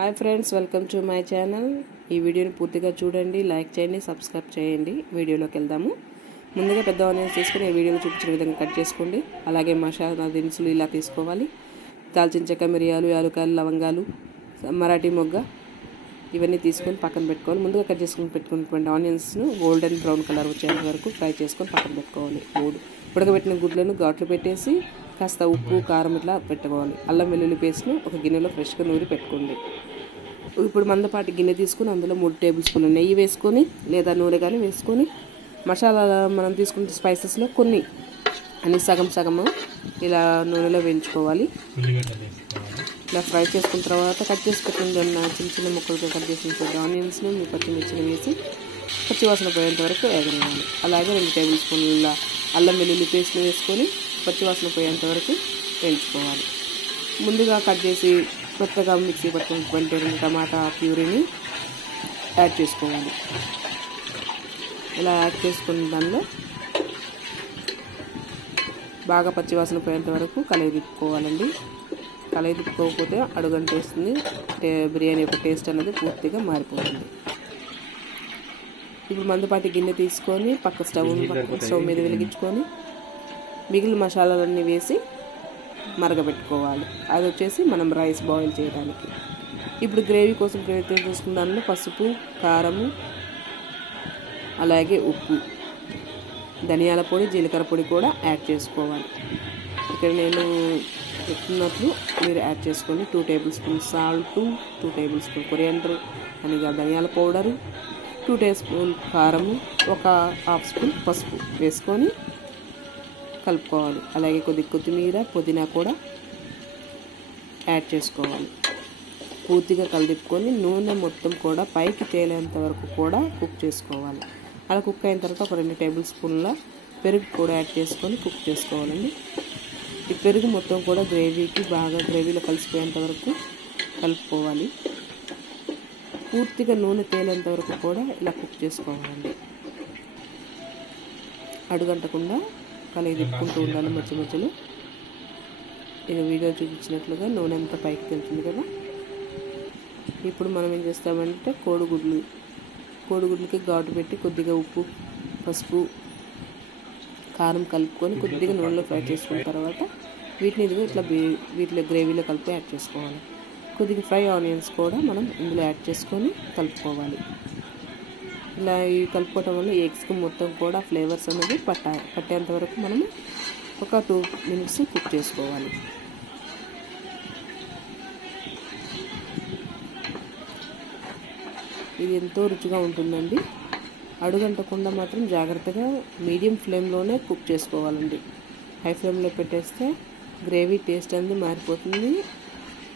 Hi friends, welcome to my channel. ఈ వీడియోని పూర్తిగా చూడండి, లైక్ చేయండి, సబ్స్క్రైబ్ చేయండి. వీడియోలోకి వెళ్దాము. ముందుగా పెద్ద ఆనియన్స్ తీసుకుని ఈ వీడియోలో చూపించిన విధంగా కట్ చేసుకోండి. అలాగే మసాలా దినుసులు ఇలా తీసుకోవాలి. దాల్చిన చెక్క, మిరియాలు, యాలకులు, లవంగాలు, మరాఠీ మొగ్గ ఇవన్నీ తీసుకొని పక్కన పెట్టుకోవాలి. ముందుగా కట్ చేసుకుని పెట్టుకున్నటువంటి ఆనియన్స్ను గోల్డెన్ బ్రౌన్ కలర్ వచ్చేంత వరకు ఫ్రై చేసుకొని పక్కన పెట్టుకోవాలి. ఉడకబెట్టిన గుడ్లను ఘాట్లు పెట్టేసి కాస్త ఉప్పు, కారం ఇట్లా పెట్టుకోవాలి. అల్లం వెల్లుల్లి పేస్ట్ను ఒక గిన్నెలో ఫ్రెష్గా నూరి పెట్టుకోండి. ఇప్పుడు మందపాటి గిన్నె తీసుకుని అందులో 3 టేబుల్ స్పూన్ల నెయ్యి వేసుకొని లేదా నూనె కానీ వేసుకొని మసాలా మనం తీసుకున్న స్పైసెస్లో కొన్ని అన్ని సగం సగము ఇలా నూనెలో వేయించుకోవాలి. ఇలా ఫ్రై చేసుకున్న తర్వాత కట్ చేసి పెట్టుకున్న చిన్న చిన్న ముక్కలుగా కట్ చేసిన ఆనియన్స్ను పచ్చిమిర్చిని వేసి పచ్చివాసన పోయేంత వరకు వేగనివ్వాలి. అలాగే 2 టేబుల్ స్పూన్ల అల్లం వెల్లుల్లి పేస్ట్ని వేసుకొని పచ్చివాసన పోయేంత వరకు వేయించుకోవాలి. ముందుగా కట్ చేసి కొత్తగా మిక్సీ పట్టుకున్నటువంటి 2 టమాటా ప్యూరీని యాడ్ చేసుకోవాలి. ఇలా యాడ్ చేసుకున్న దానిలో బాగా పచ్చివాసన పోయేంత వరకు కలయి తిప్పుకోవాలండి. కలయి తిప్పుకోకపోతే అడుగంటేస్తుంది, బిర్యానీ యొక్క టేస్ట్ అనేది పూర్తిగా మారిపోతుంది. ఇప్పుడు మందుపాటి గిన్నె తీసుకొని పక్క స్టవ్ మీద వెలిగించుకొని మిగిలిన మసాలాలన్నీ వేసి మరగబెట్టుకోవాలి. అది వచ్చేసి మనం రైస్ బాయిల్ చేయడానికి. ఇప్పుడు గ్రేవీ కోసం ప్రిపేర్ చేసుకున్న దానిలో పసుపు, కారము, అలాగే ఉప్పు, ధనియాల పొడి, జీలకర్ర పొడి కూడా యాడ్ చేసుకోవాలి. ఇక్కడ నేను చెప్తున్నట్లు మీరు యాడ్ చేసుకొని 2 table spoon salt, 2 table spoon coriander అనగా ధనియాల పౌడరు, 2 టేబుల్ స్పూన్ కారము, 1/2 స్పూన్ పసుపు వేసుకొని కలుపుకోవాలి. అలాగే కొత్తిమీర, పుదీనా కూడా యాడ్ చేసుకోవాలి. పూర్తిగా కలిపుకొని నూనె మొత్తం కూడా పైకి తేలేంత వరకు కూడా కుక్ చేసుకోవాలి. అలా కుక్ అయిన తర్వాత ఒక 2 టేబుల్ స్పూన్ల పెరుగు కూడా యాడ్ చేసుకొని కుక్ చేసుకోవాలండి. ఈ పెరుగు మొత్తం కూడా గ్రేవీలో కలిసిపోయేంత వరకు కలుపుకోవాలి. పూర్తిగా నూనె తేలేంత వరకు కూడా ఇలా కుక్ చేసుకోవాలండి. అడుగంటకుండా కలయి తిప్పుకుంటూ ఉండాలి మధ్య మధ్యలో. నేను వీడియో చూపించినట్లుగా నూనె అంతా పైకి తెలుస్తుంది కదా. ఇప్పుడు మనం ఏం చేస్తామంటే కోడిగుడ్లకి ఘాటు పెట్టి కొద్దిగా ఉప్పు, పసుపు, కారం కలుపుకొని కొద్దిగా నూనెలో ఫ్రై చేసుకున్న తర్వాత వీటిలో గ్రేవీలో కలిపి యాడ్ చేసుకోవాలి. కొద్దిగా ఫ్రై ఆనియన్స్ కూడా మనం ఇందులో యాడ్ చేసుకొని కలుపుకోవాలి. ఇలా కలుపుకోవటం వల్ల ఎగ్స్కి మొత్తం కూడా ఫ్లేవర్స్ అనేది పట్టేంత వరకు మనము ఒక 2 మినిట్స్ కుక్ చేసుకోవాలి. ఇది ఎంతో రుచిగా ఉంటుందండి. అడుగంటకుండా మాత్రం జాగ్రత్తగా మీడియం ఫ్లేమ్లోనే కుక్ చేసుకోవాలండి. హై ఫ్లేమ్లో పెట్టేస్తే గ్రేవీ టేస్ట్ అనేది మారిపోతుంది,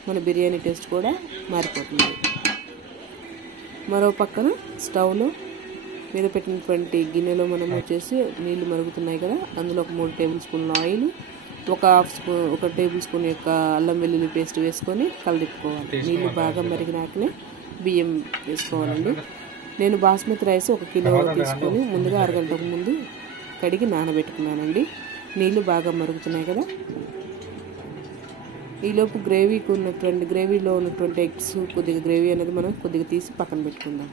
మన బిర్యానీ టేస్ట్ కూడా మారిపోతుంది. మరో పక్కన స్టవ్లో మీద పెట్టినటువంటి గిన్నెలో మనం వచ్చేసి నీళ్లు మరుగుతున్నాయి కదా, అందులో ఒక 3 టేబుల్ స్పూన్ల ఆయిల్, 1 టేబుల్ స్పూన్ యొక్క అల్లం వెల్లుల్లి పేస్ట్ వేసుకొని కలిపుకోవాలి. నీళ్ళు బాగా మరిగినాకనే బియ్యం వేసుకోవాలండి. నేను బాస్మతి రైస్ 1 కిలో తీసుకొని ముందుగా 6 గంటలకు ముందు కడిగి నానబెట్టుకున్నానండి. నీళ్ళు బాగా మరుగుతున్నాయి కదా. ఈలోపు గ్రేవీలో ఉన్నటువంటి ఎగ్స్, కొద్దిగా గ్రేవీ అనేది మనం కొద్దిగా తీసి పక్కన పెట్టుకుందాం.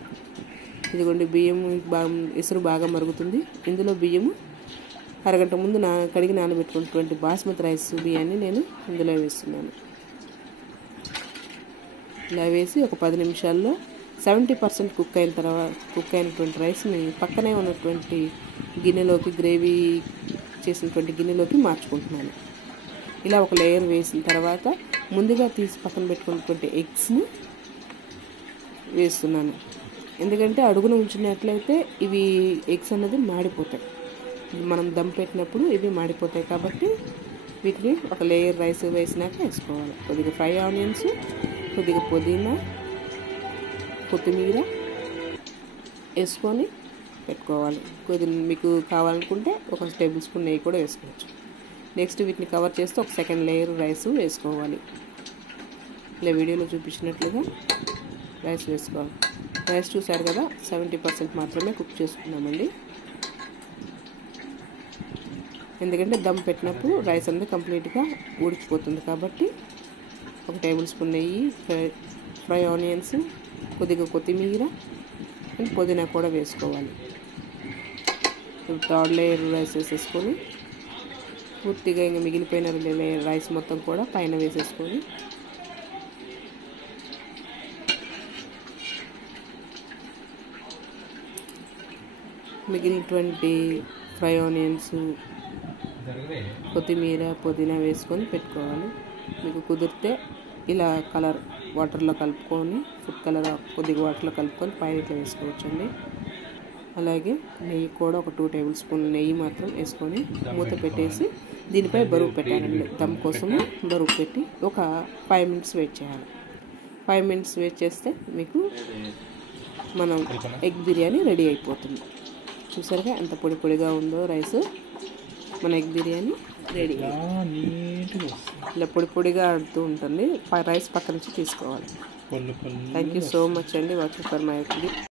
ఇదిగోండి బియ్యం ఎసురు బాగా మరుగుతుంది. ఇందులో బియ్యము అరగంట ముందు కడిగి నానబెట్టుకున్నటువంటి బాస్మతి రైస్ బియ్యాన్ని నేను ఇందులో వేస్తున్నాను. ఇలా వేసి ఒక 10 నిమిషాల్లో 70% కుక్ అయినటువంటి రైస్ని పక్కనే ఉన్నటువంటి గిన్నెలోకి, గ్రేవీ చేసినటువంటి గిన్నెలోకి మార్చుకుంటున్నాను. ఇలా ఒక లేయర్ వేసిన తర్వాత ముందుగా తీసి పక్కన పెట్టుకున్నటువంటి ఎగ్స్ని వేస్తున్నాను. ఎందుకంటే అడుగున ఉంచినట్లయితే ఇవి ఎగ్స్ అనేది మాడిపోతాయి. మనం దమ్ పెట్టినప్పుడు ఇవి మాడిపోతాయి కాబట్టి వీటిని ఒక లేయర్ రైస్ వేసినాక వేసుకోవాలి. కొద్దిగా ఫ్రై ఆనియన్స్, కొద్దిగా పుదీనా, కొత్తిమీర వేసుకొని పెట్టుకోవాలి. కొద్దిగా మీకు కావాలనుకుంటే 1 టేబుల్ స్పూన్ నెయ్యి కూడా వేసుకోవచ్చు. నెక్స్ట్ వీటిని కవర్ చేస్తే ఒక 2nd లేయర్ రైస్ వేసుకోవాలి. ఇలా వీడియోలో చూపించినట్లుగా రైస్ వేసుకోవాలి. రైస్ చూసారు కదా, 70% మాత్రమే కుక్ చేసుకున్నామండి. ఎందుకంటే దమ్ పెట్టినప్పుడు రైస్ అనేది కంప్లీట్గా ఉడికిపోతుంది కాబట్టి 1 టేబుల్ స్పూన్ నెయ్యి, ఫ్రై ఆనియన్స్, కొద్దిగా కొత్తిమీర అండ్ పుదీనా కూడా వేసుకోవాలి. థర్డ్ లేయర్ రైస్ వేసేసుకొని పూర్తిగా ఇంకా మిగిలిపోయిన లేయర్ రైస్ మొత్తం కూడా పైన వేసేసుకొని మిగిలినటువంటి ఫ్రై ఆనియన్స్, కొత్తిమీర, పుదీనా వేసుకొని పెట్టుకోవాలి. మీకు కుదిరితే ఇలా కలర్ వాటర్లో కలుపుకొని ఫుడ్ కలర్ కొద్దిగా వాటర్లో కలుపుకొని పైన ఇట్లా వేసుకోవచ్చండి. అలాగే నెయ్యి కూడా ఒక 2 టేబుల్ స్పూన్ల నెయ్యి మాత్రం వేసుకొని మూత పెట్టేసి దీనిపై బరువు పెట్టాలండి. దమ్ కోసము బరువు పెట్టి ఒక 5 మినిట్స్ వెయిట్ చేయాలి. 5 మినిట్స్ వెయిట్ చేస్తే మీకు మనం ఎగ్ బిర్యానీ రెడీ అయిపోతుంది. చూసారుగా ఎంత పొడి పొడిగా ఉందో రైస్. మన ఎగ్ బిర్యానీ రెడీ. ఇలా పొడి పొడిగా ఆడుతూ ఉంటుంది. రైస్ పక్క నుంచి తీసుకోవాలి. థ్యాంక్ యూ సో మచ్ అండి వాచింగ్ ఫర్ మై వీడియో.